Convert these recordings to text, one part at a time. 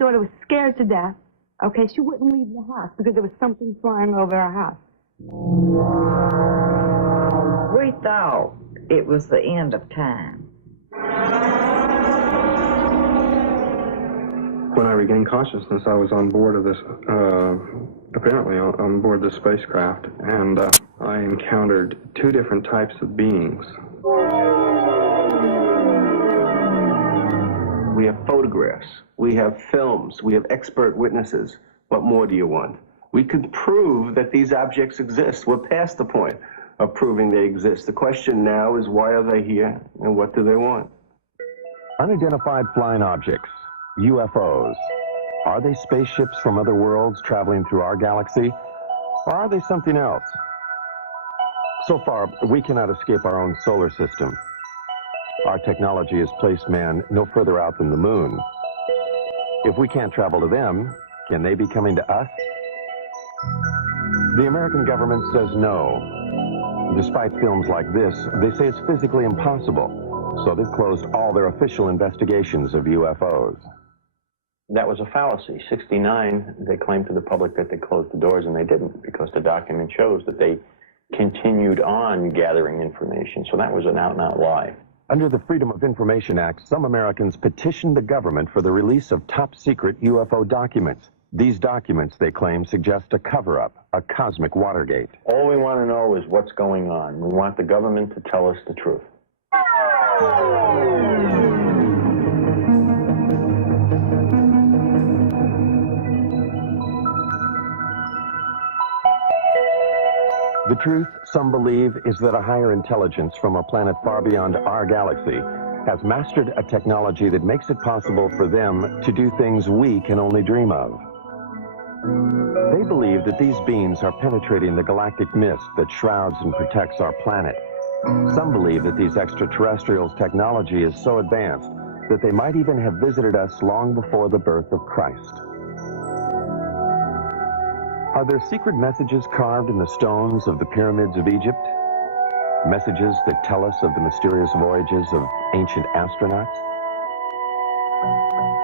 daughter was scared to death. Okay, she wouldn't leave the house because there was something flying over our house. We thought it was the end of time. When I regained consciousness, I was on board of this, apparently on board the spacecraft, and I encountered two different types of beings. We have photographs, we have films, we have expert witnesses. What more do you want? We could prove that these objects exist. We're past the point of proving they exist. The question now is, why are they here, and what do they want? Unidentified flying objects, UFOs. Are they spaceships from other worlds traveling through our galaxy, or are they something else? So far, we cannot escape our own solar system. Our technology has placed man no further out than the moon. If we can't travel to them, can they be coming to us? The American government says no. Despite films like this, they say it's physically impossible, so they've closed all their official investigations of UFOs. That was a fallacy. 69, they claimed to the public that they closed the doors, and they didn't, because the document shows that they continued on gathering information. So that was an out-and-out lie. Under the Freedom of Information Act, some Americans petitioned the government for the release of top-secret UFO documents. These documents, they claim, suggest a cover-up, a cosmic Watergate. All we want to know is what's going on. We want the government to tell us the truth. The truth, some believe, is that a higher intelligence from a planet far beyond our galaxy has mastered a technology that makes it possible for them to do things we can only dream of. They believe that these beings are penetrating the galactic mist that shrouds and protects our planet. Some believe that these extraterrestrials' technology is so advanced that they might even have visited us long before the birth of Christ. Are there secret messages carved in the stones of the pyramids of Egypt? Messages that tell us of the mysterious voyages of ancient astronauts?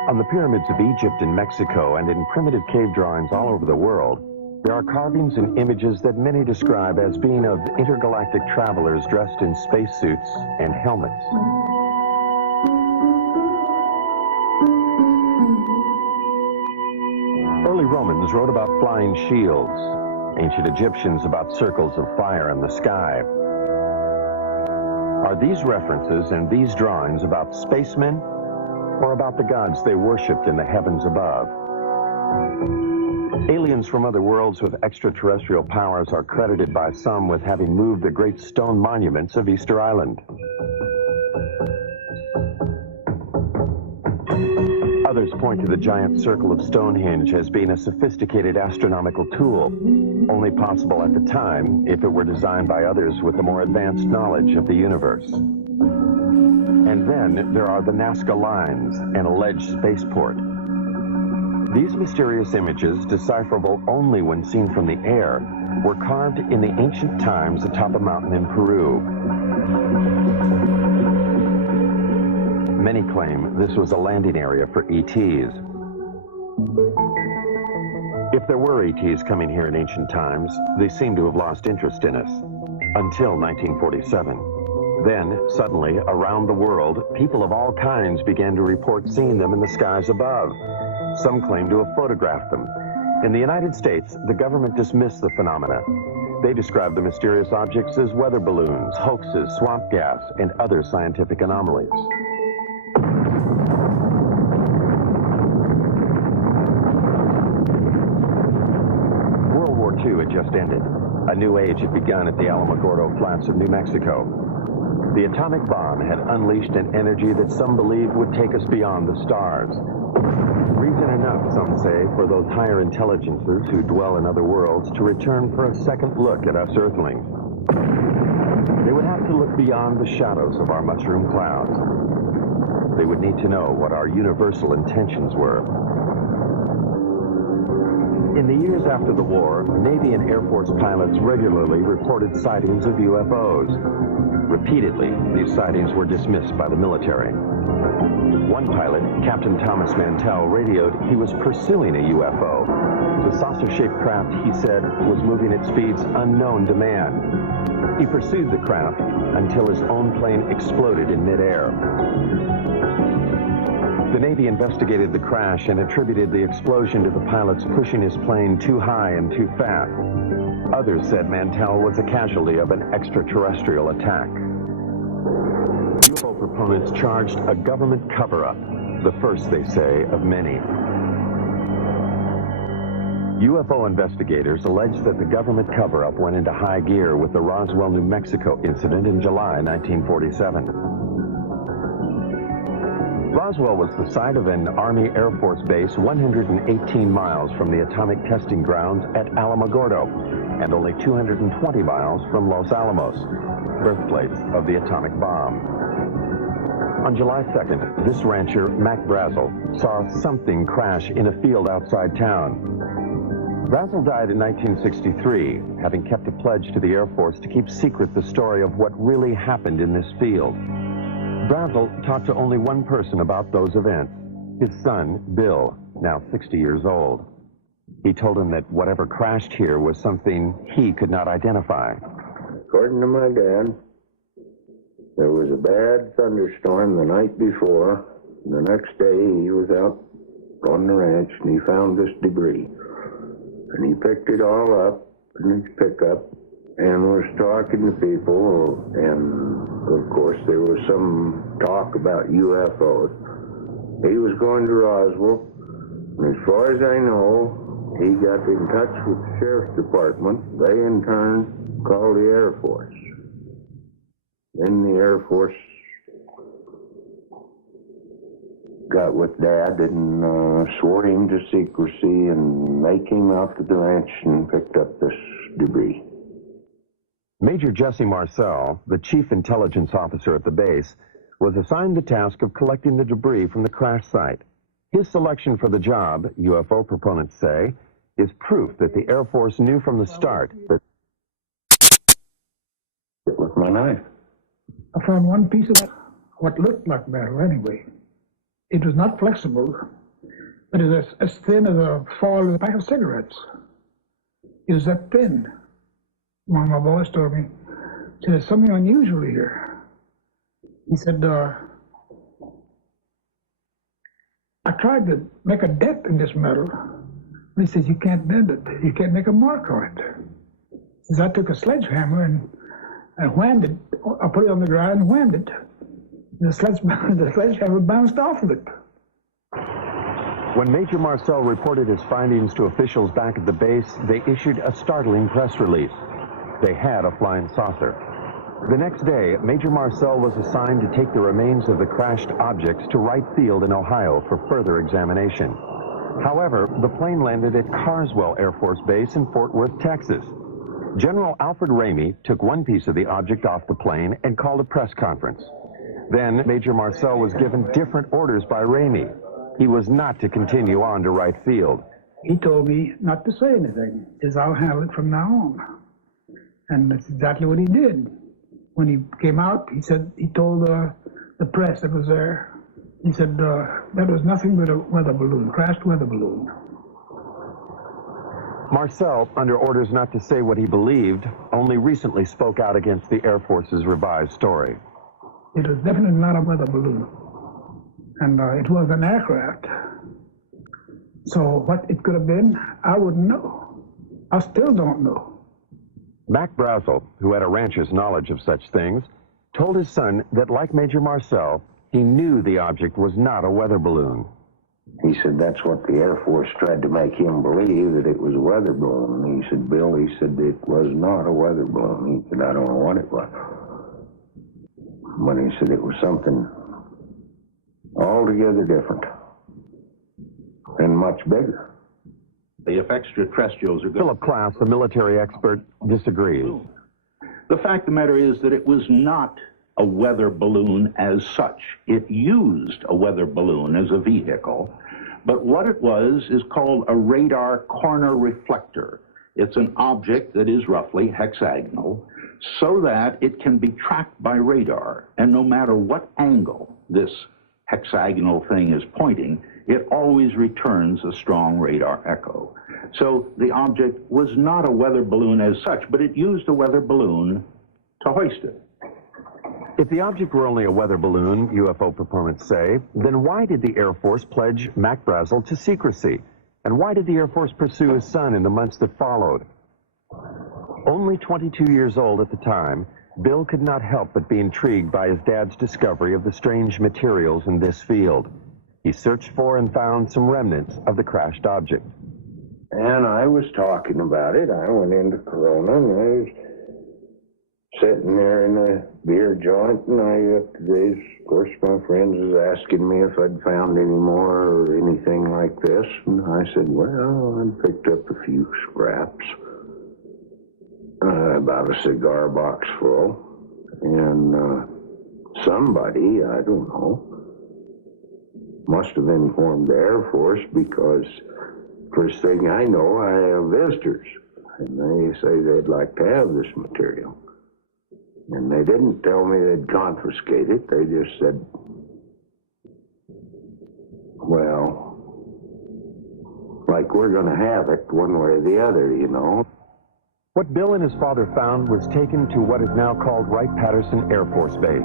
On the pyramids of Egypt and Mexico and in primitive cave drawings all over the world, there are carvings and images that many describe as being of intergalactic travelers dressed in spacesuits and helmets. Early Romans wrote about flying shields, ancient Egyptians about circles of fire in the sky. Are these references and these drawings about spacemen or about the gods they worshipped in the heavens above? Aliens from other worlds with extraterrestrial powers are credited by some with having moved the great stone monuments of Easter Island. Others point to the giant circle of Stonehenge as being a sophisticated astronomical tool, only possible at the time if it were designed by others with a more advanced knowledge of the universe. And then there are the Nazca Lines, an alleged spaceport. These mysterious images, decipherable only when seen from the air, were carved in the ancient times atop a mountain in Peru. Many claim this was a landing area for ETs. If there were ETs coming here in ancient times, they seem to have lost interest in us, until 1947. Then, suddenly, around the world, people of all kinds began to report seeing them in the skies above. Some claim to have photographed them. In the United States, the government dismissed the phenomena. They described the mysterious objects as weather balloons, hoaxes, swamp gas, and other scientific anomalies. World War II had just ended. A new age had begun at the Alamogordo Flats of New Mexico. The atomic bomb had unleashed an energy that some believed would take us beyond the stars. Reason enough, some say, for those higher intelligences who dwell in other worlds to return for a second look at us Earthlings. They would have to look beyond the shadows of our mushroom clouds. They would need to know what our universal intentions were. In the years after the war, Navy and Air Force pilots regularly reported sightings of UFOs. Repeatedly, these sightings were dismissed by the military. One pilot, Captain Thomas Mantell, radioed he was pursuing a UFO. The saucer-shaped craft, he said, was moving at speeds unknown to man. He pursued the craft until his own plane exploded in midair. The Navy investigated the crash and attributed the explosion to the pilots pushing his plane too high and too fast. Others said Mantell was a casualty of an extraterrestrial attack. UFO proponents charged a government cover-up, the first, they say, of many. UFO investigators allege that the government cover-up went into high gear with the Roswell, New Mexico incident in July 1947. Roswell was the site of an Army Air Force base 118 miles from the atomic testing grounds at Alamogordo and only 220 miles from Los Alamos, birthplace of the atomic bomb. On July 2nd, this rancher, Mac Brazel, saw something crash in a field outside town. Brazel died in 1963, having kept a pledge to the Air Force to keep secret the story of what really happened in this field. Brazel talked to only one person about those events, his son, Bill, now 60 years old. He told him that whatever crashed here was something he could not identify. According to my dad, there was a bad thunderstorm the night before. The next day he was out on the ranch and he found this debris. And he picked it all up in his pickup and was talking to people, and of course there was some talk about UFOs. He was going to Roswell, and as far as I know, he got in touch with the Sheriff's Department. They in turn called the Air Force. Then the Air Force got with Dad and swore him to secrecy, and they came out to the ranch and picked up this debris. Major Jesse Marcel, the chief intelligence officer at the base, was assigned the task of collecting the debris from the crash site. His selection for the job, UFO proponents say, is proof that the Air Force knew from the start that... With my knife. I found one piece of that, what looked like metal anyway. It was not flexible, but it was as thin as a foil of a pack of cigarettes. It was that thin. One of my boys told me, said, there's something unusual here. He said, I tried to make a dent in this metal. And he says, you can't dent it. You can't make a mark on it. He says, I took a sledgehammer and whammed it. I put it on the ground and whammed it. The sledgehammer bounced off of it. When Major Marcel reported his findings to officials back at the base, they issued a startling press release. They had a flying saucer. The next day, Major Marcel was assigned to take the remains of the crashed objects to Wright Field in Ohio for further examination. However, the plane landed at Carswell Air Force Base in Fort Worth, Texas. General Alfred Ramey took one piece of the object off the plane and called a press conference. Then, Major Marcel was given different orders by Ramey. He was not to continue on to Wright Field. He told me not to say anything. He says, I'll handle it from now on. And that's exactly what he did. When he came out, he said, he told the press that was there, he said, that was nothing but a weather balloon, crashed weather balloon. Marcel, under orders not to say what he believed, only recently spoke out against the Air Force's revised story. It was definitely not a weather balloon. And it was an aircraft. So what it could have been, I wouldn't know. I still don't know. Mac Brazel, who had a rancher's knowledge of such things, told his son that, like Major Marcel, he knew the object was not a weather balloon. He said that's what the Air Force tried to make him believe, that it was a weather balloon. And he said, Bill, he said it was not a weather balloon. He said, I don't know what it was. But he said it was something altogether different and much bigger. If extraterrestrials are good. Philip Klass, a military expert, disagrees. The fact of the matter is that it was not a weather balloon as such. It used a weather balloon as a vehicle, But what it was is called a radar corner reflector. It's an object that is roughly hexagonal so that it can be tracked by radar. And no matter what angle this hexagonal thing is pointing, it always returns a strong radar echo. So the object was not a weather balloon as such, but it used a weather balloon to hoist it. If the object were only a weather balloon, UFO proponents say, then why did the Air Force pledge Mac Brazel to secrecy? And why did the Air Force pursue his son in the months that followed? Only 22 years old at the time, Bill could not help but be intrigued by his dad's discovery of the strange materials in this field. He searched for and found some remnants of the crashed object. And I was talking about it. I went into Corona, and I was sitting there in a beer joint, and of course, my friends was asking me if I'd found any more or anything like this, and I said, well, I picked up a few scraps, about a cigar box full, and somebody, I don't know, must have informed the Air Force, because first thing I know, I have visitors, and they say they'd like to have this material. And they didn't tell me they'd confiscate it. They just said, well, like we're going to have it one way or the other, you know. What Bill and his father found was taken to what is now called Wright-Patterson Air Force Base.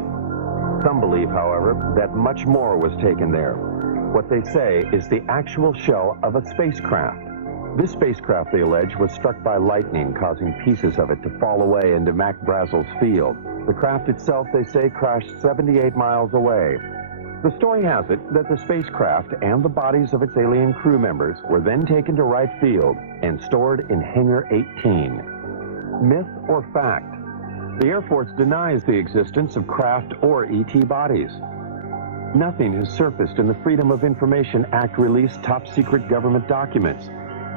Some believe, however, that much more was taken there. What they say is the actual shell of a spacecraft. This spacecraft, they allege, was struck by lightning, causing pieces of it to fall away into Mac Brazel's field. The craft itself, they say, crashed 78 miles away. The story has it that the spacecraft and the bodies of its alien crew members were then taken to Wright Field and stored in Hangar 18. Myth or fact? The Air Force denies the existence of craft or ET bodies. Nothing has surfaced in the Freedom of Information Act released top-secret government documents.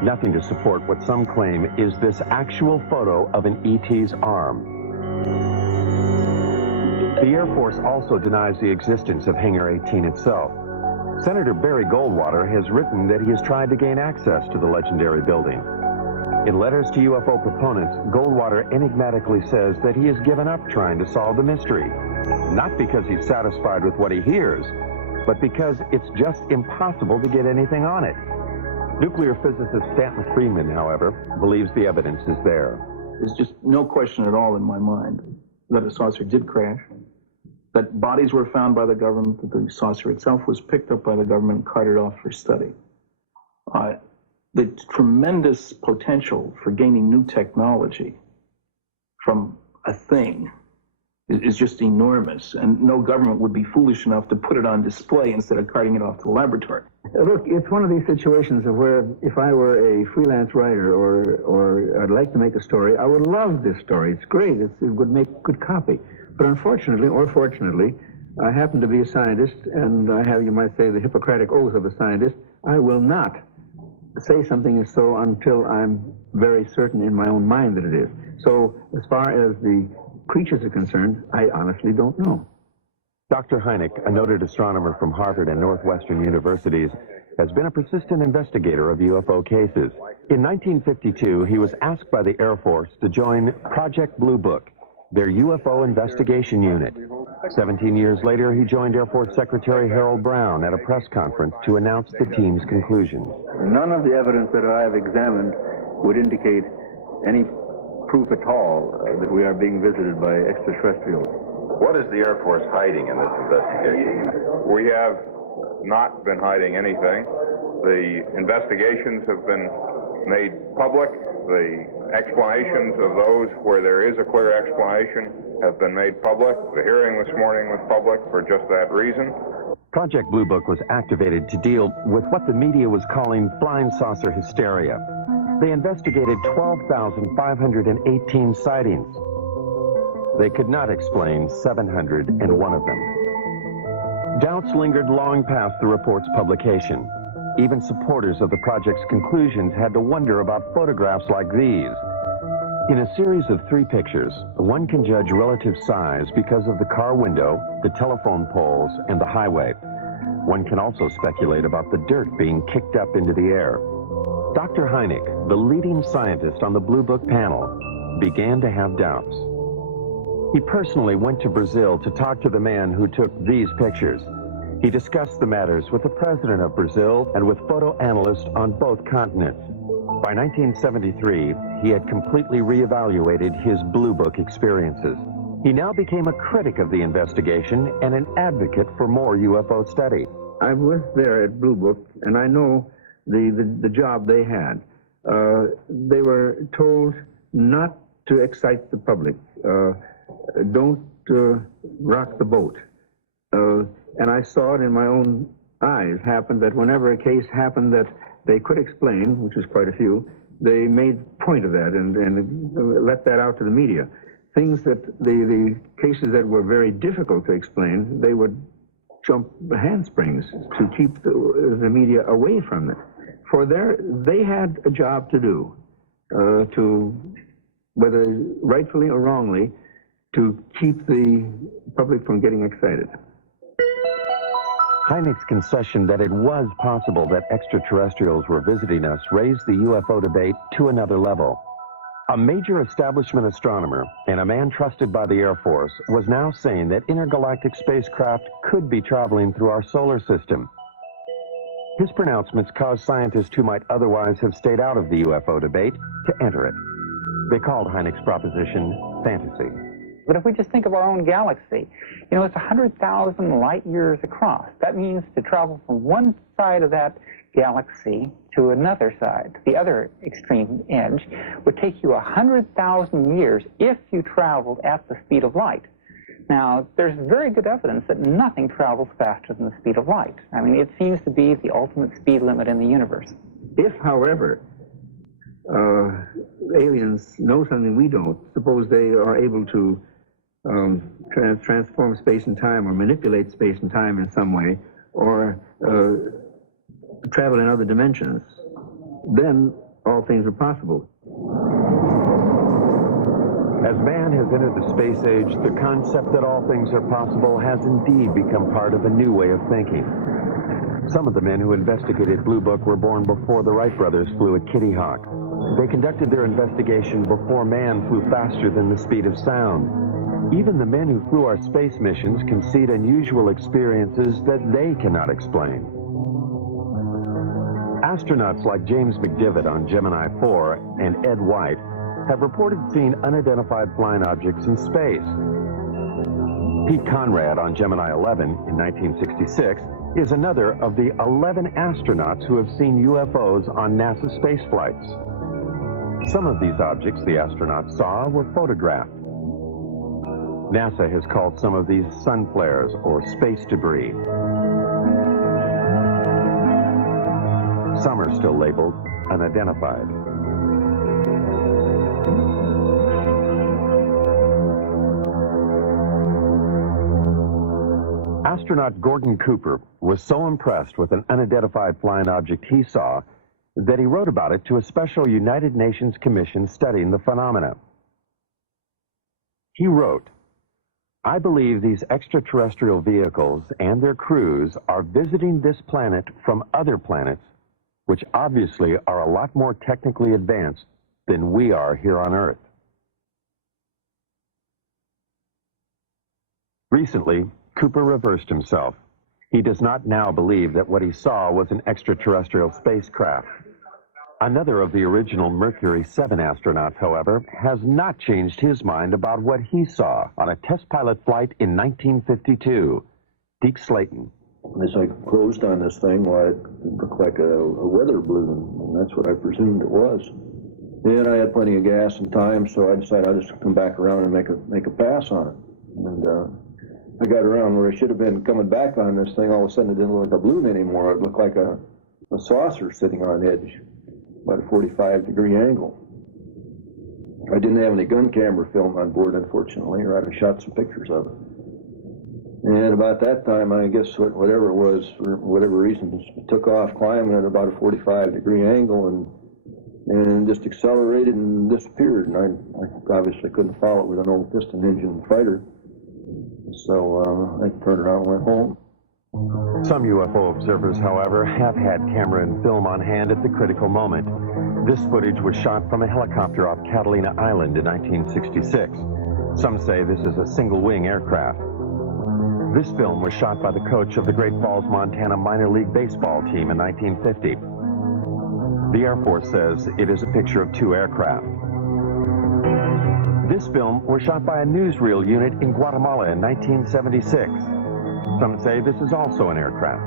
Nothing to support what some claim is this actual photo of an ET's arm. The Air Force also denies the existence of Hangar 18 itself. Senator Barry Goldwater has written that he has tried to gain access to the legendary building. In letters to UFO proponents, Goldwater enigmatically says that he has given up trying to solve the mystery. Not because he's satisfied with what he hears, but because it's just impossible to get anything on it. Nuclear physicist Stanton Friedman, however, believes the evidence is there. There's just no question at all in my mind that a saucer did crash, that bodies were found by the government, that the saucer itself was picked up by the government and carted off for study. The tremendous potential for gaining new technology from a thing is just enormous, and no government would be foolish enough to put it on display instead of carting it off to the laboratory. Look, it's one of these situations of where if I were a freelance writer or I'd like to make a story, I would love this story. It's great. It would make good copy. But unfortunately, or fortunately, I happen to be a scientist, and I have, you might say, the Hippocratic oath of a scientist. I will not say something is so until I'm very certain in my own mind that it is. So as far as the creatures are concerned, I honestly don't know. Dr. Hynek, a noted astronomer from Harvard and Northwestern universities, has been a persistent investigator of UFO cases. In 1952, he was asked by the Air Force to join Project Blue Book, their UFO investigation unit. 17 years later, he joined Air Force Secretary Harold Brown at a press conference to announce the team's conclusions. None of the evidence that I have examined would indicate any proof at all that we are being visited by extraterrestrials. What is the Air Force hiding in this investigation? We have not been hiding anything. The investigations have been made public. The explanations of those where there is a clear explanation have been made public. The hearing this morning was public for just that reason. Project Blue Book was activated to deal with what the media was calling flying saucer hysteria. They investigated 12,518 sightings. They could not explain 701 of them. Doubts lingered long past the report's publication. Even supporters of the project's conclusions had to wonder about photographs like these. In a series of 3 pictures, one can judge relative size because of the car window, the telephone poles, and the highway. One can also speculate about the dirt being kicked up into the air. Dr. Hynek, the leading scientist on the Blue Book panel, began to have doubts. He personally went to Brazil to talk to the man who took these pictures. He discussed the matters with the president of Brazil and with photo analysts on both continents. By 1973, he had completely reevaluated his Blue Book experiences. He now became a critic of the investigation and an advocate for more UFO study. I was there at Blue Book, and I know the job they had. They were told not to excite the public. Don't rock the boat. And I saw it in my own eyes happen that whenever a case happened that they could explain, which was quite a few, they made point of that and let that out to the media. Things that the cases that were very difficult to explain, they would jump handsprings to keep the media away from it. For they had a job to do, to, whether rightfully or wrongly, to keep the public from getting excited. Hynek's concession that it was possible that extraterrestrials were visiting us raised the UFO debate to another level. A major establishment astronomer and a man trusted by the Air Force was now saying that intergalactic spacecraft could be traveling through our solar system. His pronouncements caused scientists who might otherwise have stayed out of the UFO debate to enter it. They called Hynek's proposition fantasy. But if we just think of our own galaxy, you know, it's 100,000 light years across. That means to travel from one side of that galaxy to another side, the other extreme edge, would take you 100,000 years if you traveled at the speed of light. Now, there's very good evidence that nothing travels faster than the speed of light. I mean, it seems to be the ultimate speed limit in the universe. If, however, aliens know something we don't, suppose they are able to transform space and time or manipulate space and time in some way, or travel in other dimensions, then all things are possible. As man has entered the space age, the concept that all things are possible has indeed become part of a new way of thinking. Some of the men who investigated Blue Book were born before the Wright brothers flew a Kitty Hawk. They conducted their investigation before man flew faster than the speed of sound. Even the men who flew our space missions concede unusual experiences that they cannot explain. Astronauts like James McDivitt on Gemini 4 and Ed White have reported seeing unidentified flying objects in space. Pete Conrad on Gemini 11 in 1966 is another of the 11 astronauts who have seen UFOs on NASA space flights. Some of these objects the astronauts saw were photographed. NASA has called some of these sun flares or space debris. Some are still labeled unidentified. Astronaut Gordon Cooper was so impressed with an unidentified flying object he saw that he wrote about it to a special United Nations commission studying the phenomena. He wrote, "I believe these extraterrestrial vehicles and their crews are visiting this planet from other planets, which obviously are a lot more technically advanced than we are here on Earth." Recently, Cooper reversed himself. He does not now believe that what he saw was an extraterrestrial spacecraft. Another of the original Mercury 7 astronauts, however, has not changed his mind about what he saw on a test pilot flight in 1952. Deke Slayton. As I closed on this thing, well, it looked like a weather balloon, and that's what I presumed it was. And I had plenty of gas and time, so I decided I'd just come back around and make a pass on it. And I got around where I should have been coming back on this thing. All of a sudden, it didn't look like a balloon anymore. It looked like a saucer sitting on edge, about a 45-degree angle. I didn't have any gun camera film on board, unfortunately, or I'd have shot some pictures of it. And about that time, I guess whatever it was, for whatever reason, it took off climbing at about a 45-degree angle and just accelerated and disappeared. And I obviously couldn't follow it with an old piston engine fighter. So I turned around and went home. Some UFO observers, however, have had camera and film on hand at the critical moment. This footage was shot from a helicopter off Catalina Island in 1966. Some say this is a single-wing aircraft. This film was shot by the coach of the Great Falls, Montana minor league baseball team in 1950. The Air Force says it is a picture of two aircraft. This film was shot by a newsreel unit in Guatemala in 1976. Some say this is also an aircraft.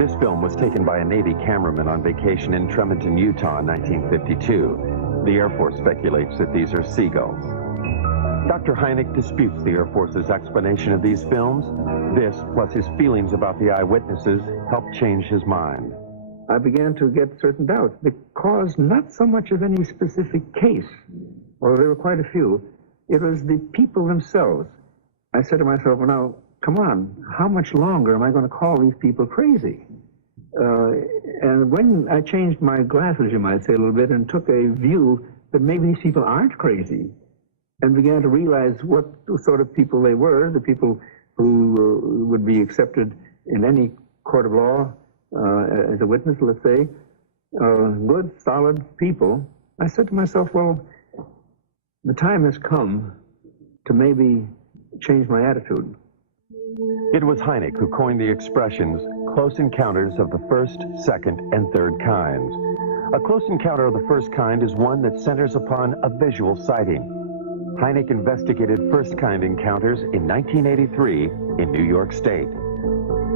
This film was taken by a Navy cameraman on vacation in Tremonton, Utah in 1952. The Air Force speculates that these are seagulls. Dr. Hynek disputes the Air Force's explanation of these films. This, plus his feelings about the eyewitnesses, helped change his mind. I began to get certain doubts because not so much of any specific case, although there were quite a few, it was the people themselves. I said to myself, well, now, come on, how much longer am I going to call these people crazy? And when I changed my glasses, you might say, a little bit, and took a view that maybe these people aren't crazy, and began to realize what sort of people they were, the people who would be accepted in any court of law as a witness, let's say, good, solid people, I said to myself, well, the time has come to maybe change my attitude. It was Hynek who coined the expressions close encounters of the first, second, and third kinds. A close encounter of the first kind is one that centers upon a visual sighting. Hynek investigated first-kind encounters in 1983 in New York State.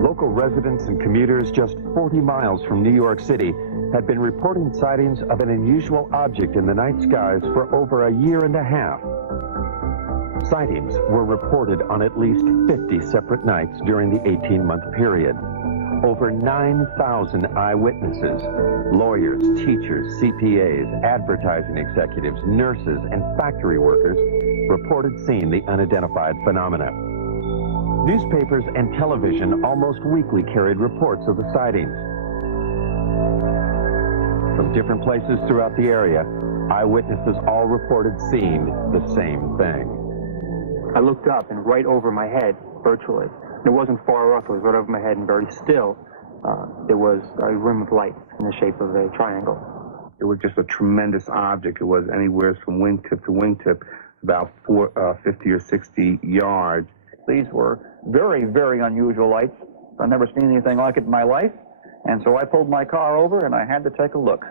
Local residents and commuters just 40 miles from New York City had been reporting sightings of an unusual object in the night skies for over a year and a half. Sightings were reported on at least 50 separate nights during the 18-month period. Over 9,000 eyewitnesses, lawyers, teachers, CPAs, advertising executives, nurses, and factory workers reported seeing the unidentified phenomena. Newspapers and television almost weekly carried reports of the sightings. From different places throughout the area, eyewitnesses all reported seeing the same thing. I looked up, and right over my head, virtually, and it wasn't far off, it was right over my head and very still, there was a rim of light in the shape of a triangle. It was just a tremendous object. It was anywhere from wingtip to wingtip, about 50 or 60 yards. These were very, very unusual lights. I've never seen anything like it in my life, and so I pulled my car over and I had to take a look.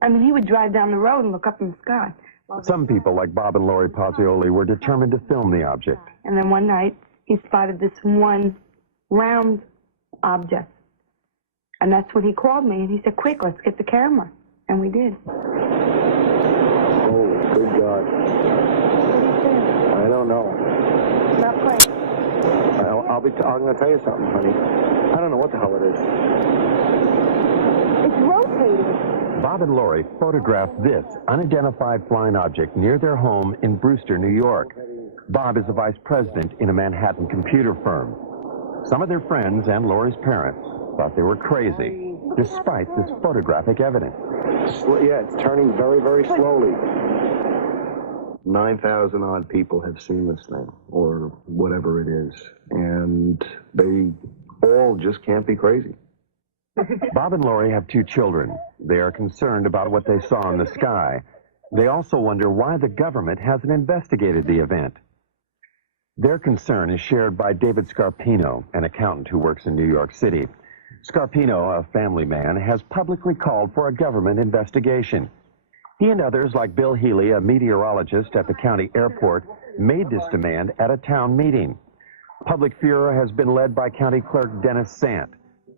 I mean, he would drive down the road and look up in the sky. Some people, like Bob and Lori Pozzioli, were determined to film the object. And then one night, he spotted this one round object. And that's when he called me, and he said, quick, let's get the camera. And we did. Oh, good God. I don't know. Not quite. I'm going to tell you something, honey. I don't know what the hell it is. It's rotating. Bob and Lori photographed this unidentified flying object near their home in Brewster, New York. Bob is a vice president in a Manhattan computer firm. Some of their friends and Lori's parents thought they were crazy, despite this photographic evidence. Yeah, it's turning very, very slowly. 9,000 odd people have seen this thing, or whatever it is, and they all just can't be crazy. Bob and Lori have 2 children. They are concerned about what they saw in the sky. They also wonder why the government hasn't investigated the event. Their concern is shared by David Scarpino, an accountant who works in New York City. Scarpino, a family man, has publicly called for a government investigation. He and others, like Bill Healy, a meteorologist at the county airport, made this demand at a town meeting. Public furor has been led by County Clerk Dennis Sant.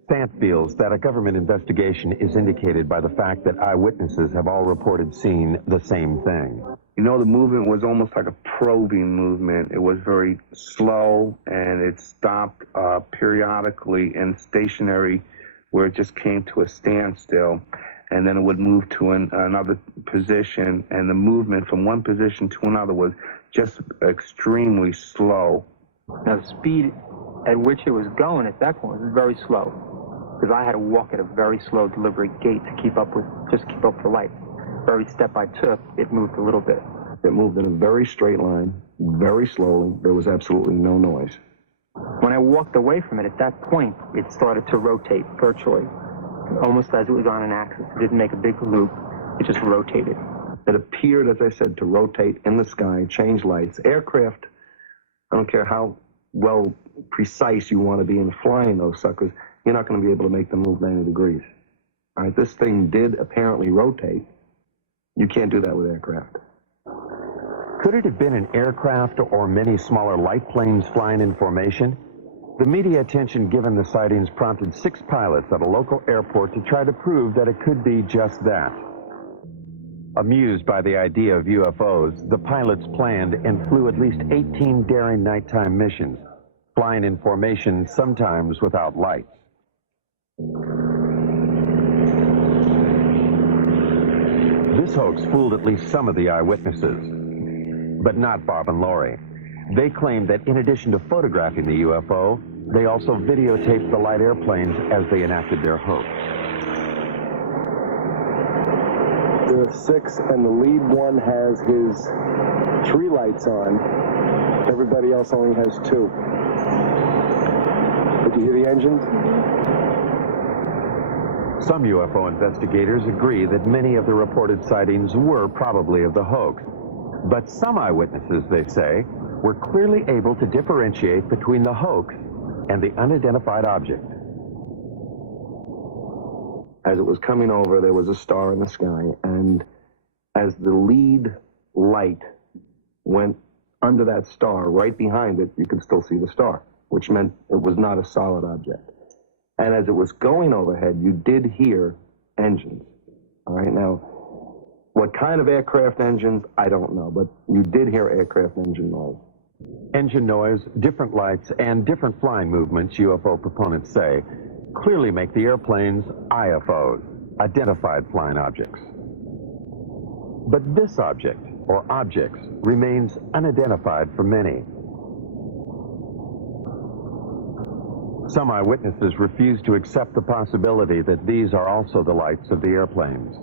Sant feels that a government investigation is indicated by the fact that eyewitnesses have all reported seeing the same thing. You know, the movement was almost like a probing movement. It was very slow, and it stopped periodically and stationary, where it just came to a standstill. And then it would move to another position, and the movement from one position to another was just extremely slow. Now, the speed at which it was going at that point was very slow, because I had to walk at a very slow, deliberate gait to keep up with the light. Every step I took, it moved a little bit. It moved in a very straight line, very slowly. There was absolutely no noise. When I walked away from it, at that point, it started to rotate virtually, almost as it was on an axis. It didn't make a big loop. It just rotated. It appeared, as I said, to rotate in the sky, change lights. Aircraft, I don't care how well precise you want to be in flying those suckers, you're not going to be able to make them move 90 degrees. All right, this thing did apparently rotate. You can't do that with aircraft. Could it have been an aircraft or many smaller light planes flying in formation? The media attention given the sightings prompted 6 pilots at a local airport to try to prove that it could be just that. Amused by the idea of UFOs, the pilots planned and flew at least 18 daring nighttime missions, flying in formation, sometimes without lights. This hoax fooled at least some of the eyewitnesses, but not Bob and Lori. They claimed that in addition to photographing the UFO, they also videotaped the light airplanes as they enacted their hoax. There are 6, and the lead one has his 3 lights on. Everybody else only has 2. Did you hear the engines? Some UFO investigators agree that many of the reported sightings were probably of the hoax. But some eyewitnesses, they say, were clearly able to differentiate between the hoax and the unidentified object. As it was coming over, there was a star in the sky, and as the lead light went under that star, right behind it, you could still see the star, which meant it was not a solid object. And as it was going overhead, you did hear engines. All right, now, what kind of aircraft engines, I don't know, but you did hear aircraft engine noise. Engine noise, different lights, and different flying movements, UFO proponents say, clearly make the airplanes IFOs, identified flying objects. But this object, or objects, remains unidentified for many. Some eyewitnesses refuse to accept the possibility that these are also the lights of the airplanes.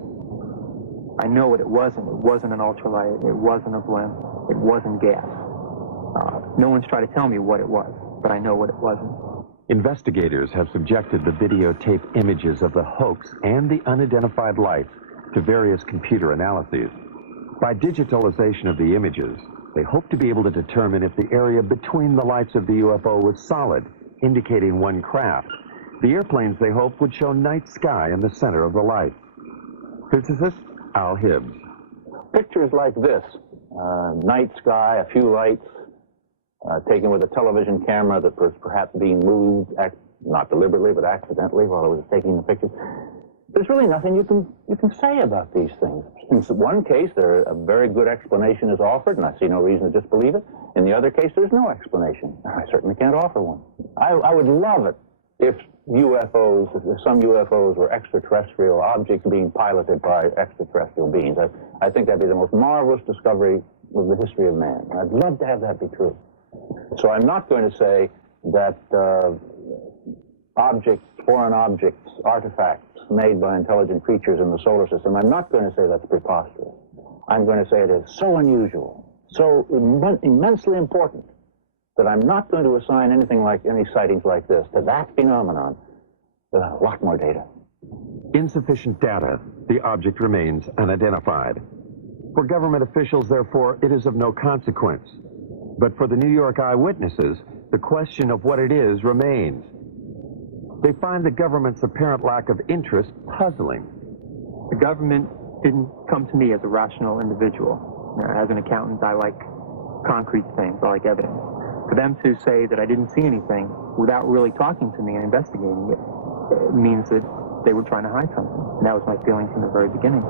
I know what it wasn't. It wasn't an ultralight. It wasn't a blimp. It wasn't gas. No one's tried to tell me what it was, but I know what it wasn't. Investigators have subjected the videotape images of the hoax and the unidentified lights to various computer analyses. By digitalization of the images, they hope to be able to determine if the area between the lights of the UFO was solid, indicating one craft. The airplanes, they hope, would show night sky in the center of the light. Physicist Al Hibbs. Pictures like this, night sky, a few lights, taken with a television camera that was perhaps being moved, not deliberately, but accidentally while it was taking the pictures. There's really nothing you can say about these things. In one case, a very good explanation is offered, and I see no reason to disbelieve it. In the other case, there's no explanation. I certainly can't offer one. I would love it if some UFOs were extraterrestrial objects being piloted by extraterrestrial beings. I think that'd be the most marvelous discovery of the history of man. I'd love to have that be true. So I'm not going to say that foreign objects, artifacts made by intelligent creatures in the solar system, I'm not going to say that's preposterous. I'm going to say it is so unusual, so immensely important, that I'm not going to assign any sightings like this to that phenomenon with a lot more data. Insufficient data, the object remains unidentified. For government officials, therefore, it is of no consequence. But for the New York eyewitnesses, the question of what it is remains. They find the government's apparent lack of interest puzzling. The government didn't come to me as a rational individual. As an accountant, I like concrete things. I like evidence. For them to say that I didn't see anything without really talking to me and investigating it means that they were trying to hide something. And that was my feeling from the very beginning.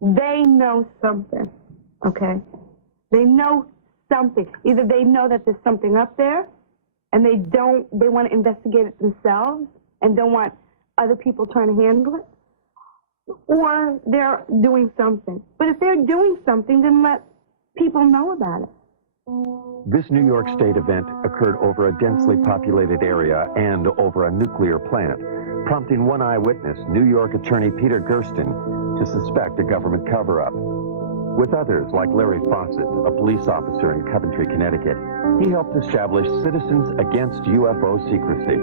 They know something, okay? They know something. Either they know that there's something up there, and they want to investigate it themselves and don't want other people trying to handle it, or they're doing something. But if they're doing something, then let people know about it. This New York State event occurred over a densely populated area and over a nuclear plant, prompting one eyewitness, New York attorney Peter Gersten, to suspect a government cover-up. With others like Larry Fawcett, a police officer in Coventry, Connecticut, he helped establish Citizens Against UFO Secrecy.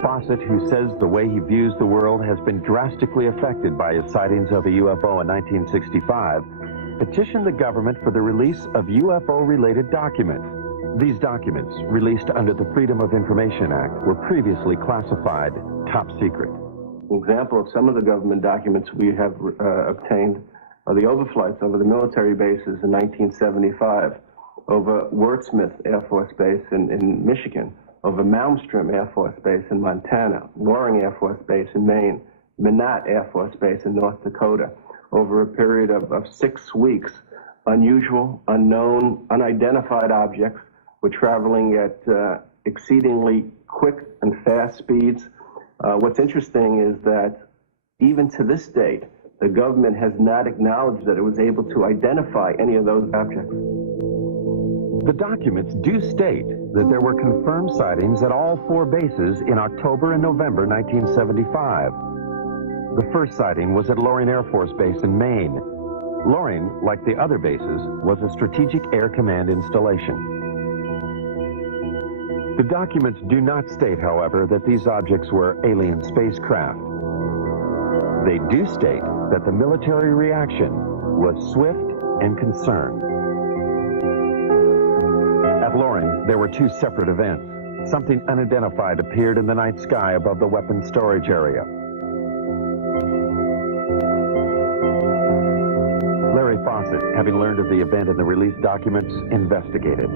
Fawcett, who says the way he views the world has been drastically affected by his sightings of a UFO in 1965, petitioned the government for the release of UFO-related documents. These documents, released under the Freedom of Information Act, were previously classified top secret. An example of some of the government documents we have obtained are the overflights over the military bases in 1975, over Wurtsmith Air Force Base in Michigan, over Malmstrom Air Force Base in Montana, Loring Air Force Base in Maine, Minot Air Force Base in North Dakota. Over a period of 6 weeks, unusual, unknown, unidentified objects were traveling at exceedingly quick and fast speeds. What's interesting is that even to this date, the government has not acknowledged that it was able to identify any of those objects. The documents do state that there were confirmed sightings at all 4 bases in October and November 1975. The first sighting was at Loring Air Force Base in Maine. Loring, like the other bases, was a Strategic Air Command installation. The documents do not state, however, that these objects were alien spacecraft. They do state that the military reaction was swift and concerned. At Loring, there were 2 separate events. Something unidentified appeared in the night sky above the weapons storage area. Larry Fawcett, having learned of the event in the released documents, investigated.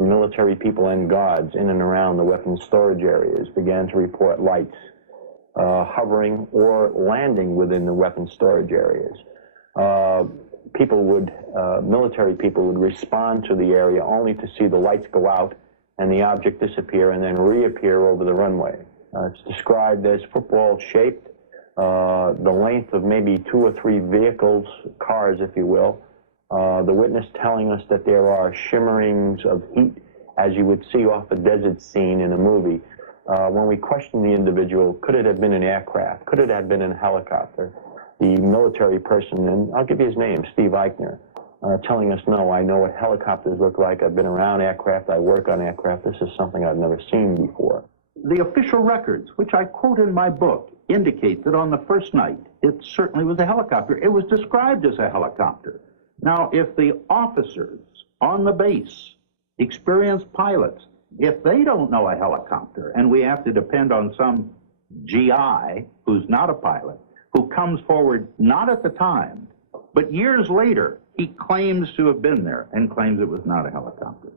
Military people and guards in and around the weapons storage areas began to report lights hovering or landing within the weapons storage areas. Military people would respond to the area only to see the lights go out and the object disappear and then reappear over the runway. It's described as football-shaped, the length of maybe 2 or 3 vehicles, cars, if you will. The witness telling us that there are shimmerings of heat, as you would see off a desert scene in a movie. When we questioned the individual, could it have been an aircraft? Could it have been a helicopter? The military person, and I'll give you his name, Steve Eichner, telling us, no, I know what helicopters look like. I've been around aircraft. I work on aircraft. This is something I've never seen before. The official records, which I quote in my book, indicate that on the first night, it certainly was a helicopter. It was described as a helicopter. Now, if the officers on the base, experienced pilots, if they don't know a helicopter, and we have to depend on some GI who's not a pilot, who comes forward not at the time, but years later, he claims to have been there and claims it was not a helicopter.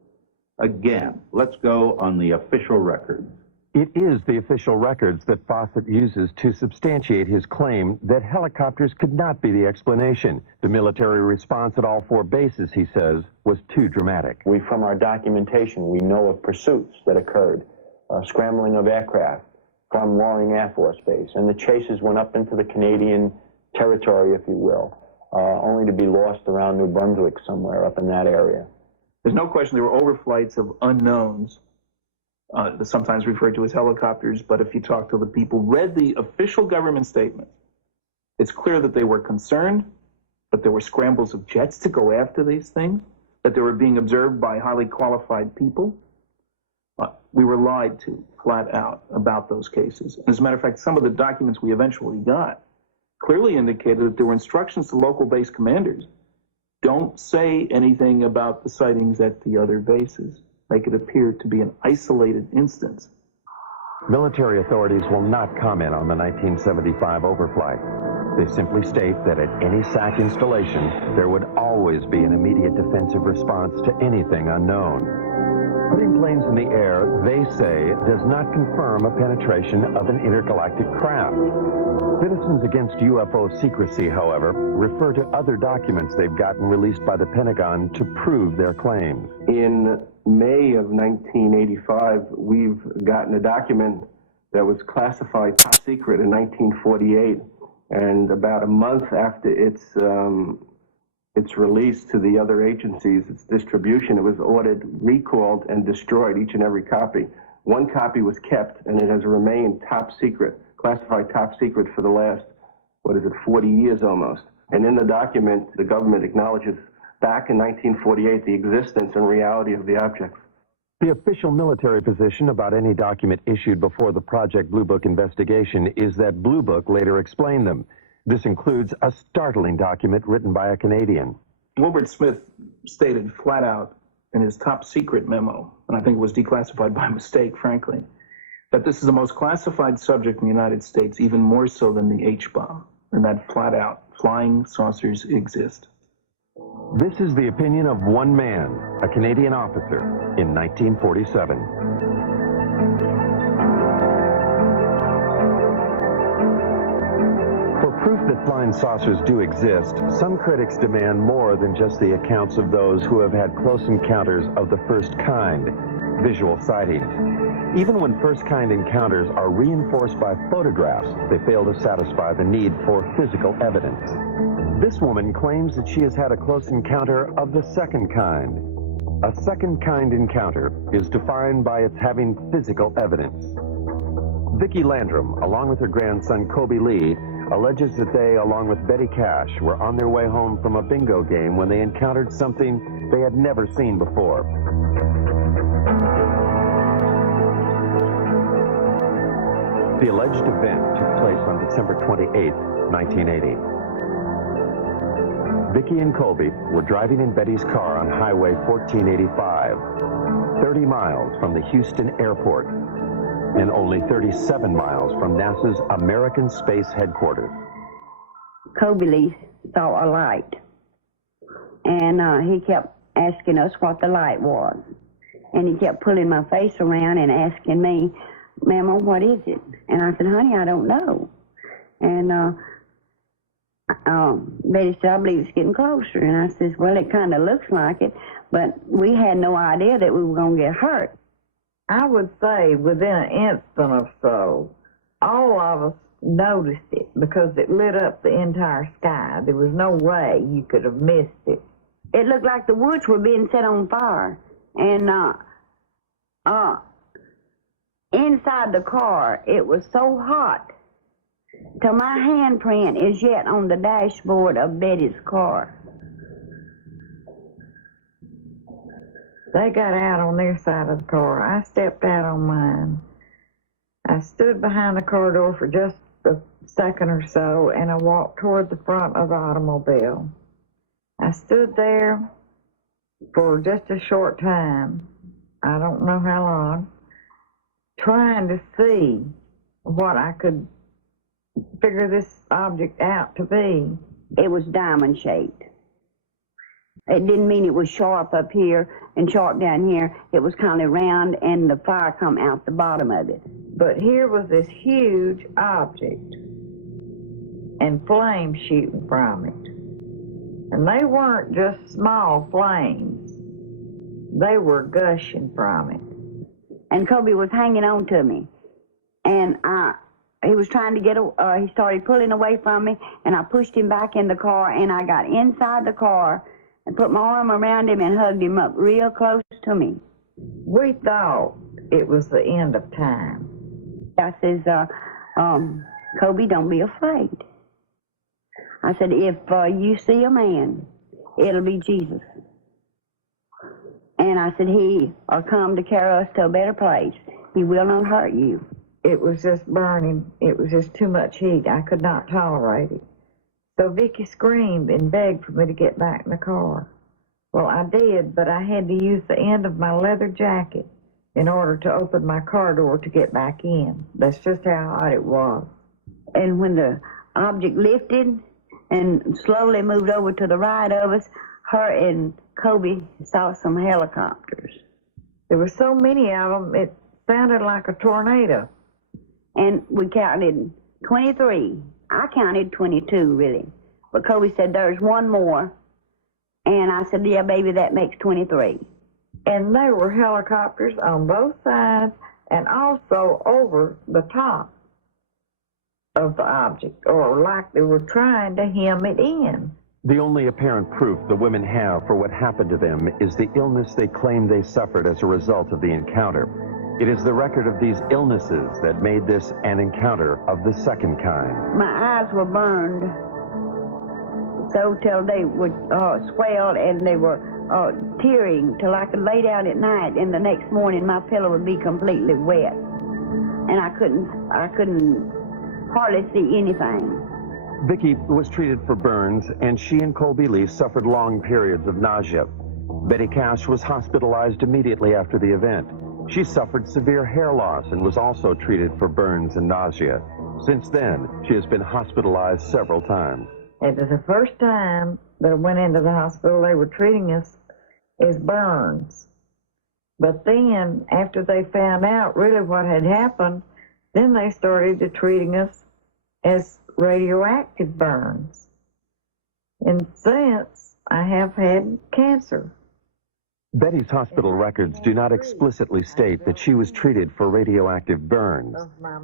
Again, let's go on the official records. It is the official records that Fawcett uses to substantiate his claim that helicopters could not be the explanation. The military response at all 4 bases, he says, was too dramatic. From our documentation, we know of pursuits that occurred, scrambling of aircraft from Loring Air Force Base, and the chases went up into the Canadian territory, if you will, only to be lost around New Brunswick somewhere up in that area. There's no question there were overflights of unknowns, sometimes referred to as helicopters, but if you talk to the people, read the official government statements, it's clear that they were concerned, that there were scrambles of jets to go after these things, that they were being observed by highly qualified people. We were lied to, flat out, about those cases. As a matter of fact, some of the documents we eventually got clearly indicated that there were instructions to local base commanders. Don't say anything about the sightings at the other bases. Make it appear to be an isolated instance. Military authorities will not comment on the 1975 overflight. They simply state that at any SAC installation, there would always be an immediate defensive response to anything unknown. Putting planes in the air, they say, does not confirm a penetration of an intergalactic craft. Citizens Against UFO Secrecy, however, refer to other documents they've gotten released by the Pentagon to prove their claims. In May of 1985, we've gotten a document that was classified top secret in 1948, and about a month after its release to the other agencies, its distribution, it was ordered, recalled, and destroyed, each and every copy. One copy was kept, and it has remained top secret, classified top secret for the last, 40 years almost. And in the document, the government acknowledges back in 1948 the existence and reality of the objects. The official military position about any document issued before the Project Blue Book investigation is that Blue Book later explained them. This includes a startling document written by a Canadian. Wilbert Smith stated flat out in his top secret memo, and I think it was declassified by mistake, frankly, that this is the most classified subject in the United States, even more so than the H-bomb, and that flat out, flying saucers exist. This is the opinion of one man, a Canadian officer, in 1947. For proof that flying saucers do exist, some critics demand more than just the accounts of those who have had close encounters of the first kind, visual sightings. Even when first-kind encounters are reinforced by photographs, they fail to satisfy the need for physical evidence. This woman claims that she has had a close encounter of the second kind. A second-kind encounter is defined by its having physical evidence. Vicki Landrum, along with her grandson Kobe Lee, alleges that they, along with Betty Cash, were on their way home from a bingo game when they encountered something they had never seen before. The alleged event took place on December 28, 1980. Vicki and Colby were driving in Betty's car on Highway 1485, 30 miles from the Houston airport and only 37 miles from NASA's American Space Headquarters. Kobe Lee saw a light, and he kept asking us what the light was. And he kept pulling my face around and asking me, "Mama, what is it?" And I said, "Honey, I don't know." And Betty said, "I believe it's getting closer." And I said, "Well, it kind of looks like it," but we had no idea that we were going to get hurt. I would say within an instant or so, all of us noticed it because it lit up the entire sky. There was no way you could have missed it. It looked like the woods were being set on fire. And inside the car, it was so hot till my handprint is yet on the dashboard of Betty's car. They got out on their side of the car. I stepped out on mine. I stood behind the car door for just a second or so, and I walked toward the front of the automobile. I stood there for just a short time, I don't know how long, trying to see what I could figure this object out to be. It was diamond-shaped. It didn't mean it was sharp up here and sharp down here. It was kind of round, and the fire come out the bottom of it. But here was this huge object and flames shooting from it. And they weren't just small flames. They were gushing from it. And Kobe was hanging on to me. And he was trying to get, he started pulling away from me, and I pushed him back in the car, and I got inside the car and put my arm around him and hugged him up real close to me. We thought it was the end of time. I says, Kobe, don't be afraid. I said, if you see a man, it'll be Jesus. And I said, he will come to carry us to a better place. He will not hurt you. It was just burning. It was just too much heat. I could not tolerate it. So Vicki screamed and begged for me to get back in the car. Well, I did, but I had to use the end of my leather jacket in order to open my car door to get back in. That's just how hot it was. And when the object lifted and slowly moved over to the right of us, her and Kobe saw some helicopters. There were so many of them, it sounded like a tornado. And we counted 23. I counted 22, really. But Kobe said, there's one more. And I said, yeah, baby, that makes 23. And there were helicopters on both sides and also over the top of the object, or like they were trying to hem it in. The only apparent proof the women have for what happened to them is the illness they claim they suffered as a result of the encounter. It is the record of these illnesses that made this an encounter of the second kind. My eyes were burned so till they would swell and they were tearing till I could lay down at night, and the next morning my pillow would be completely wet, and I couldn't hardly see anything. Vicki was treated for burns, and she and Colby Lee suffered long periods of nausea. Betty Cash was hospitalized immediately after the event. She suffered severe hair loss and was also treated for burns and nausea. Since then, she has been hospitalized several times. It was the first time that I went into the hospital, they were treating us as burns. But then, after they found out really what had happened, then they started to treating us as radioactive burns. And since, I have had cancer. Betty's hospital records do not explicitly state that she was treated for radioactive burns.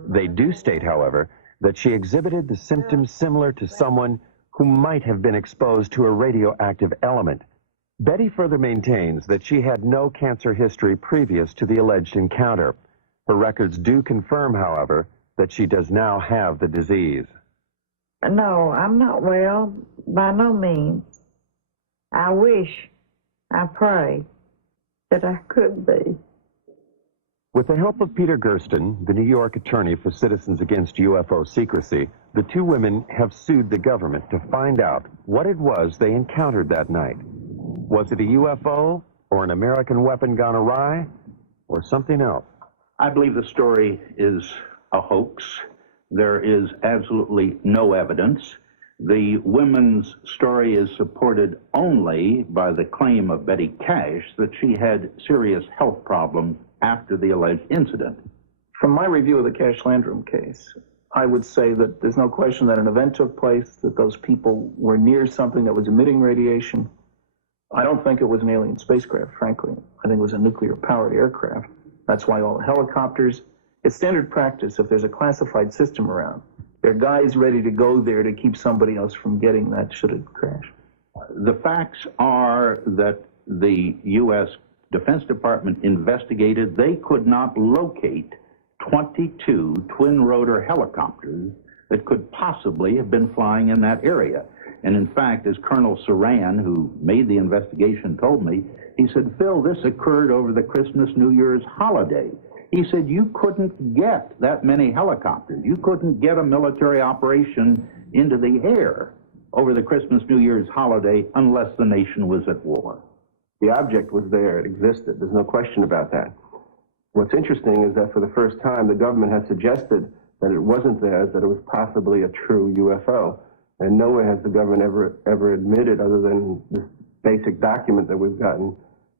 They do state, however, that she exhibited the symptoms similar to someone who might have been exposed to a radioactive element. Betty further maintains that she had no cancer history previous to the alleged encounter. Her records do confirm, however, that she does now have the disease. No, I'm not well, by no means. I wish, I pray, that I could be. With the help of Peter Gersten, the New York attorney for Citizens Against UFO Secrecy, the two women have sued the government to find out what it was they encountered that night. Was it a UFO, or an American weapon gone awry, or something else? I believe the story is a hoax. There is absolutely no evidence. The women's story is supported only by the claim of Betty Cash that she had serious health problems after the alleged incident. From my review of the Cash Landrum case, I would say that there's no question that an event took place, that those people were near something that was emitting radiation. I don't think it was an alien spacecraft, frankly. I think it was a nuclear-powered aircraft. That's why all the helicopters, it's standard practice if there's a classified system around. There are guys ready to go there to keep somebody else from getting that should it crash. The facts are that the U.S. Defense Department investigated. They could not locate 22 twin-rotor helicopters that could possibly have been flying in that area. And in fact, as Colonel Saran, who made the investigation, told me, he said, Phil, this occurred over the Christmas, New Year's holiday. He said, you couldn't get that many helicopters. You couldn't get a military operation into the air over the Christmas, New Year's holiday unless the nation was at war. The object was there. It existed. There's no question about that. What's interesting is that for the first time, the government has suggested that it wasn't theirs, that it was possibly a true UFO. And nowhere has the government ever admitted, other than this basic document that we've gotten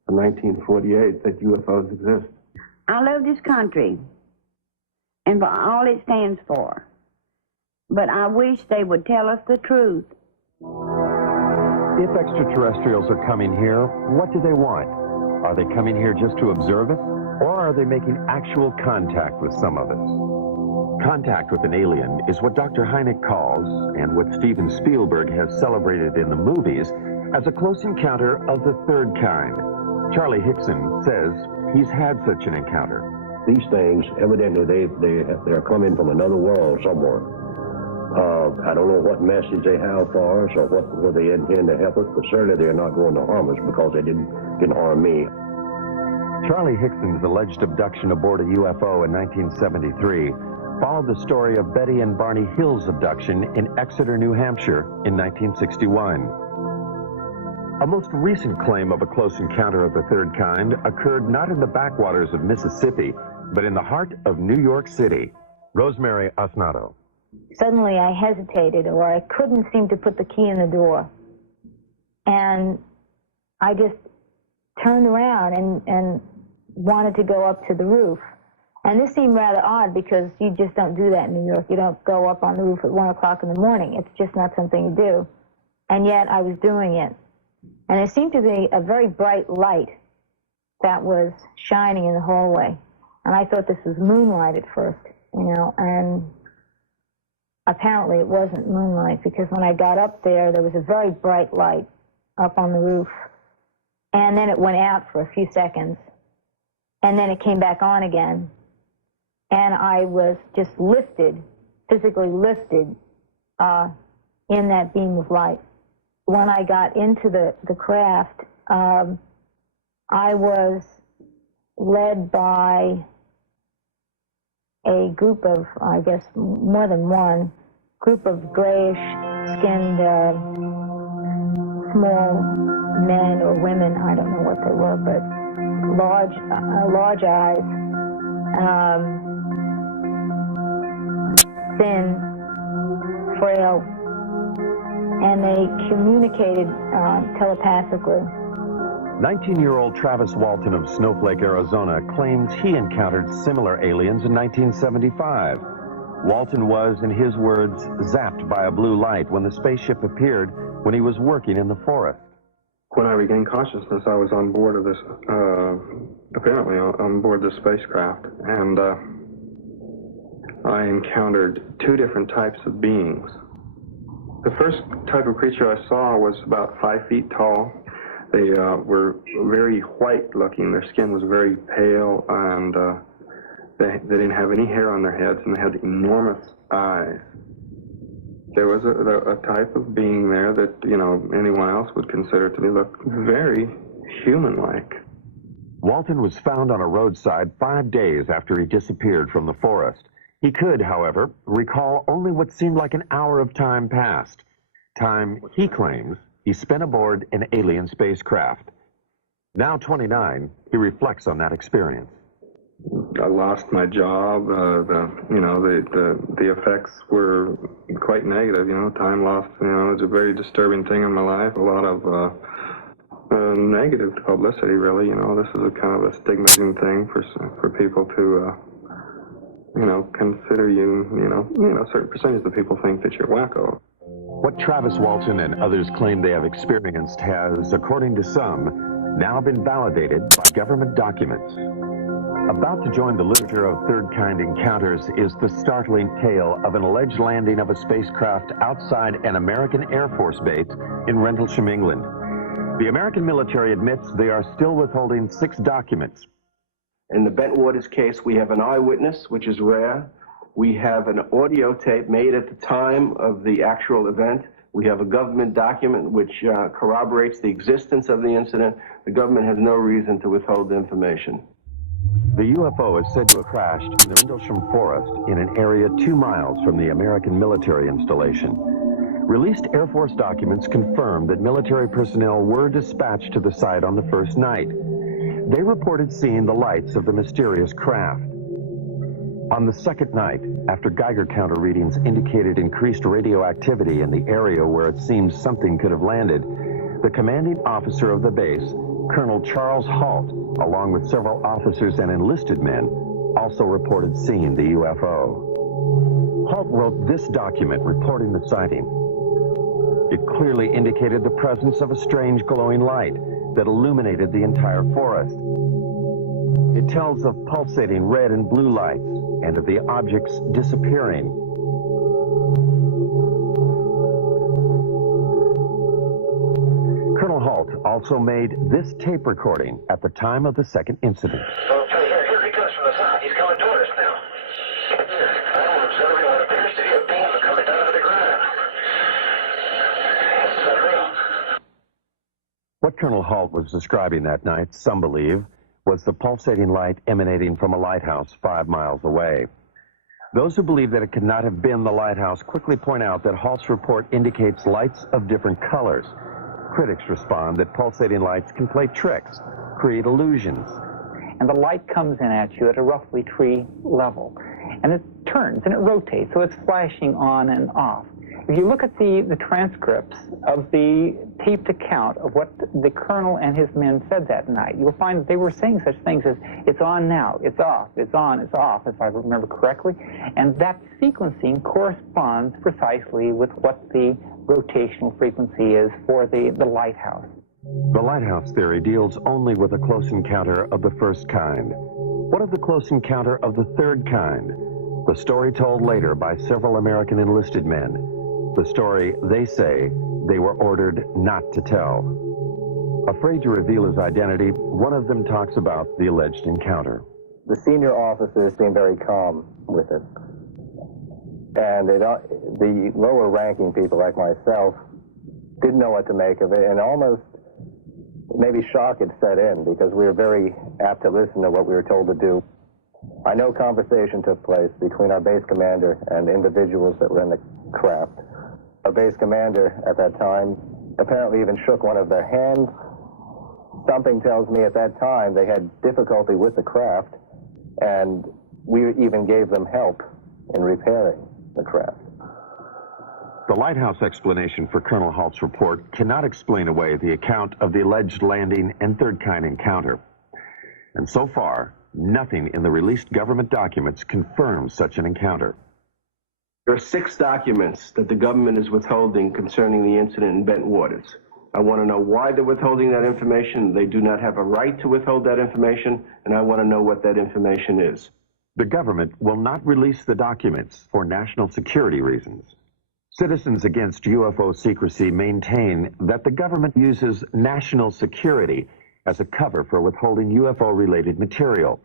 from 1948, that UFOs exist. I love this country and for all it stands for, but I wish they would tell us the truth. If extraterrestrials are coming here, what do they want? Are they coming here just to observe us, or are they making actual contact with some of us? Contact with an alien is what Dr. Hynek calls, and what Steven Spielberg has celebrated in the movies, as a close encounter of the third kind. Charlie Hickson says he's had such an encounter. These things, evidently, they're coming from another world somewhere. I don't know what message they have for us or what they intend to help us, but certainly they're not going to harm us because they didn't harm me. Charlie Hickson's alleged abduction aboard a UFO in 1973 followed the story of Betty and Barney Hill's abduction in Exeter, New Hampshire in 1961. A most recent claim of a close encounter of the third kind occurred not in the backwaters of Mississippi, but in the heart of New York City. Rosemary Osnato. Suddenly I hesitated, or I couldn't seem to put the key in the door. And I just turned around and wanted to go up to the roof. And this seemed rather odd because you just don't do that in New York. You don't go up on the roof at 1 o'clock in the morning. It's just not something you do. And yet I was doing it. And there seemed to be a very bright light that was shining in the hallway. And I thought this was moonlight at first, and apparently it wasn't moonlight, because when I got up there, there was a very bright light up on the roof. And then it went out for a few seconds. And then it came back on again. And I was just lifted, physically lifted, in that beam of light. when I got into the craft, I was led by a group of, I guess, more than one group of grayish-skinned, small men or women. I don't know what they were, but large eyes, thin, frail, and they communicated telepathically. 19-year-old Travis Walton of Snowflake, Arizona, claims he encountered similar aliens in 1975. Walton was, in his words, zapped by a blue light when the spaceship appeared when he was working in the forest. When I regained consciousness, I was on board of this, apparently on board this spacecraft, and I encountered two different types of beings. The first type of creature I saw was about 5 feet tall. They were very white-looking. Their skin was very pale, and they didn't have any hair on their heads, and they had enormous eyes. There was a type of being there that, you know, anyone else would consider to be look very human-like. Walton was found on a roadside 5 days after he disappeared from the forest. He could, however, recall only what seemed like an hour of time passed. Time, he claims, he spent aboard an alien spacecraft. Now 29, he reflects on that experience. I lost my job. The effects were quite negative. You know, time lost. You know, it was a very disturbing thing in my life. A lot of negative publicity, really. You know, this is a kind of a stigmatizing thing for people to, consider you. A certain percentage of people think that you're wacko. What Travis Walton and others claim they have experienced has, according to some, now been validated by government documents. About to join the literature of third-kind encounters is the startling tale of an alleged landing of a spacecraft outside an American Air Force base in Rendlesham, England. The American military admits they are still withholding 6 documents. In the Bentwaters case, we have an eyewitness, which is rare. We have an audio tape made at the time of the actual event. We have a government document which corroborates the existence of the incident. The government has no reason to withhold the information. The UFO is said to have crashed in the Rendlesham Forest in an area 2 miles from the American military installation. Released Air Force documents confirm that military personnel were dispatched to the site on the first night. They reported seeing the lights of the mysterious craft. On the second night, after Geiger counter readings indicated increased radioactivity in the area where it seems something could have landed, the commanding officer of the base, Colonel Charles Halt, along with several officers and enlisted men, also reported seeing the UFO. Halt wrote this document reporting the sighting. It clearly indicated the presence of a strange glowing light that illuminated the entire forest. It tells of pulsating red and blue lights and of the objects disappearing. Colonel Halt also made this tape recording at the time of the second incident. Okay, here he comes from the south. He's coming toward us now. I'm observing what appears to be a beam coming down to the ground. It's unreal. What Colonel Halt was describing that night, some believe, was the pulsating light emanating from a lighthouse 5 miles away. Those who believe that it could not have been the lighthouse quickly point out that Halt's report indicates lights of different colors. Critics respond that pulsating lights can play tricks, create illusions. And the light comes in at you at a roughly tree level. And it turns and it rotates, so it's flashing on and off. If you look at the transcripts of the taped account of what the colonel and his men said that night, you'll find that they were saying such things as, it's on now, it's off, it's on, it's off, if I remember correctly. And that sequencing corresponds precisely with what the rotational frequency is for the lighthouse. The lighthouse theory deals only with a close encounter of the first kind. What of the close encounter of the third kind? The story told later by several American enlisted men. The story they say they were ordered not to tell. Afraid to reveal his identity, one of them talks about the alleged encounter. The senior officers seem very calm with it. And the lower ranking people like myself didn't know what to make of it, and almost maybe shock had set in because we were very apt to listen to what we were told to do. I know conversation took place between our base commander and individuals that were in the craft. Our base commander at that time apparently even shook one of their hands. Something tells me at that time they had difficulty with the craft, and we even gave them help in repairing the craft. The lighthouse explanation for Colonel Halt's report cannot explain away the account of the alleged landing and third-kind encounter. And so far, nothing in the released government documents confirms such an encounter. There are 6 documents that the government is withholding concerning the incident in Bent Waters. I want to know why they're withholding that information. They do not have a right to withhold that information, and I want to know what that information is. The government will not release the documents for national security reasons. Citizens Against UFO Secrecy maintain that the government uses national security as a cover for withholding UFO-related material.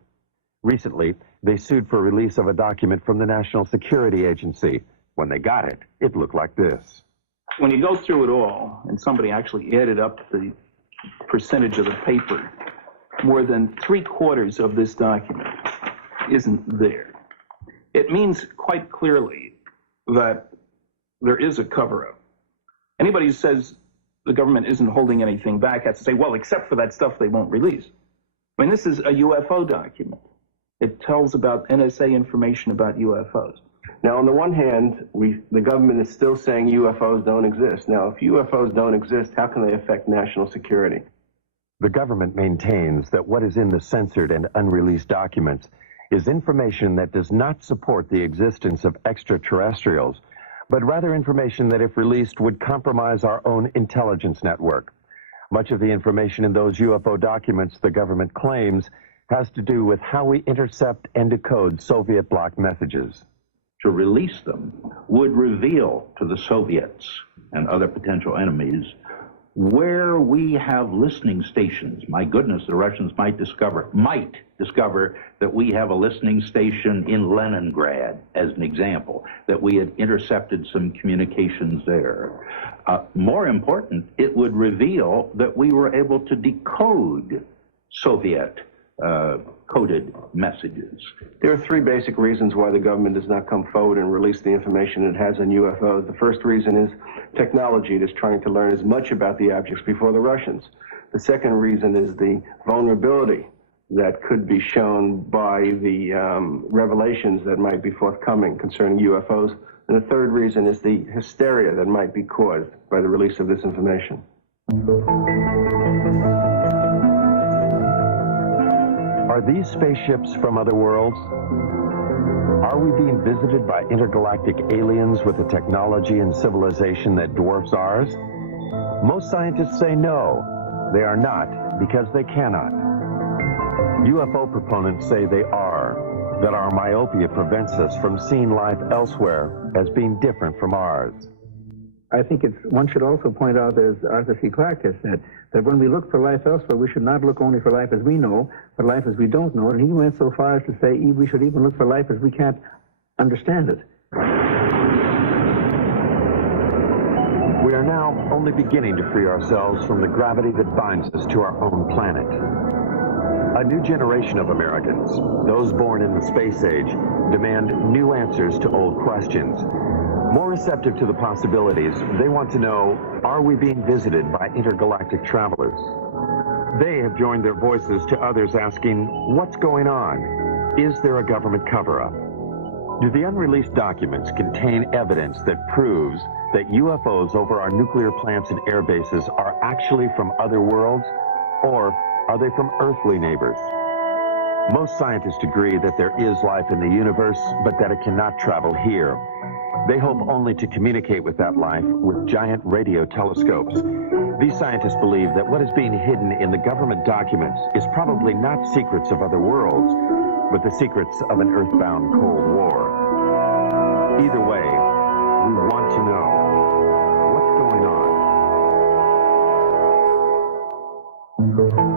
Recently, they sued for release of a document from the National Security Agency. When they got it, it looked like this. When you go through it all, and somebody actually added up the percentage of the paper, more than 3/4 of this document isn't there. It means quite clearly that there is a cover-up. Anybody who says the government isn't holding anything back has to say, well, except for that stuff they won't release. I mean, this is a UFO document. It tells about NSA information about UFOs. Now, on the one hand, the government is still saying UFOs don't exist. Now, if UFOs don't exist, how can they affect national security? The government maintains that what is in the censored and unreleased documents is information that does not support the existence of extraterrestrials, but rather information that, if released, would compromise our own intelligence network. Much of the information in those UFO documents, the government claims, has to do with how we intercept and decode Soviet bloc messages. To release them would reveal to the Soviets and other potential enemies where we have listening stations. My goodness, the Russians might discover that we have a listening station in Leningrad, as an example, that we had intercepted some communications there. More important, it would reveal that we were able to decode Soviet coded messages. There are 3 basic reasons why the government does not come forward and release the information it has on UFOs. The first reason is technology. It is trying to learn as much about the objects before the Russians. The second reason is the vulnerability that could be shown by the revelations that might be forthcoming concerning UFOs. And the third reason is the hysteria that might be caused by the release of this information. Are these spaceships from other worlds? Are we being visited by intergalactic aliens with a technology and civilization that dwarfs ours? Most scientists say no, they are not, because they cannot. UFO proponents say they are, that our myopia prevents us from seeing life elsewhere as being different from ours. I think one should also point out, as Arthur C. Clarke has said, that when we look for life elsewhere, we should not look only for life as we know, but life as we don't know. And he went so far as to say we should even look for life as we can't understand it. We are now only beginning to free ourselves from the gravity that binds us to our own planet. A new generation of Americans, those born in the space age, demand new answers to old questions. More receptive to the possibilities, they want to know, are we being visited by intergalactic travelers? They have joined their voices to others asking, what's going on? Is there a government cover-up? Do the unreleased documents contain evidence that proves that UFOs over our nuclear plants and air bases are actually from other worlds, or are they from earthly neighbors? Most scientists agree that there is life in the universe, but that it cannot travel here. They hope only to communicate with that life with giant radio telescopes. These scientists believe that what is being hidden in the government documents is probably not secrets of other worlds, but the secrets of an earthbound Cold War. Either way, we want to know what's going on.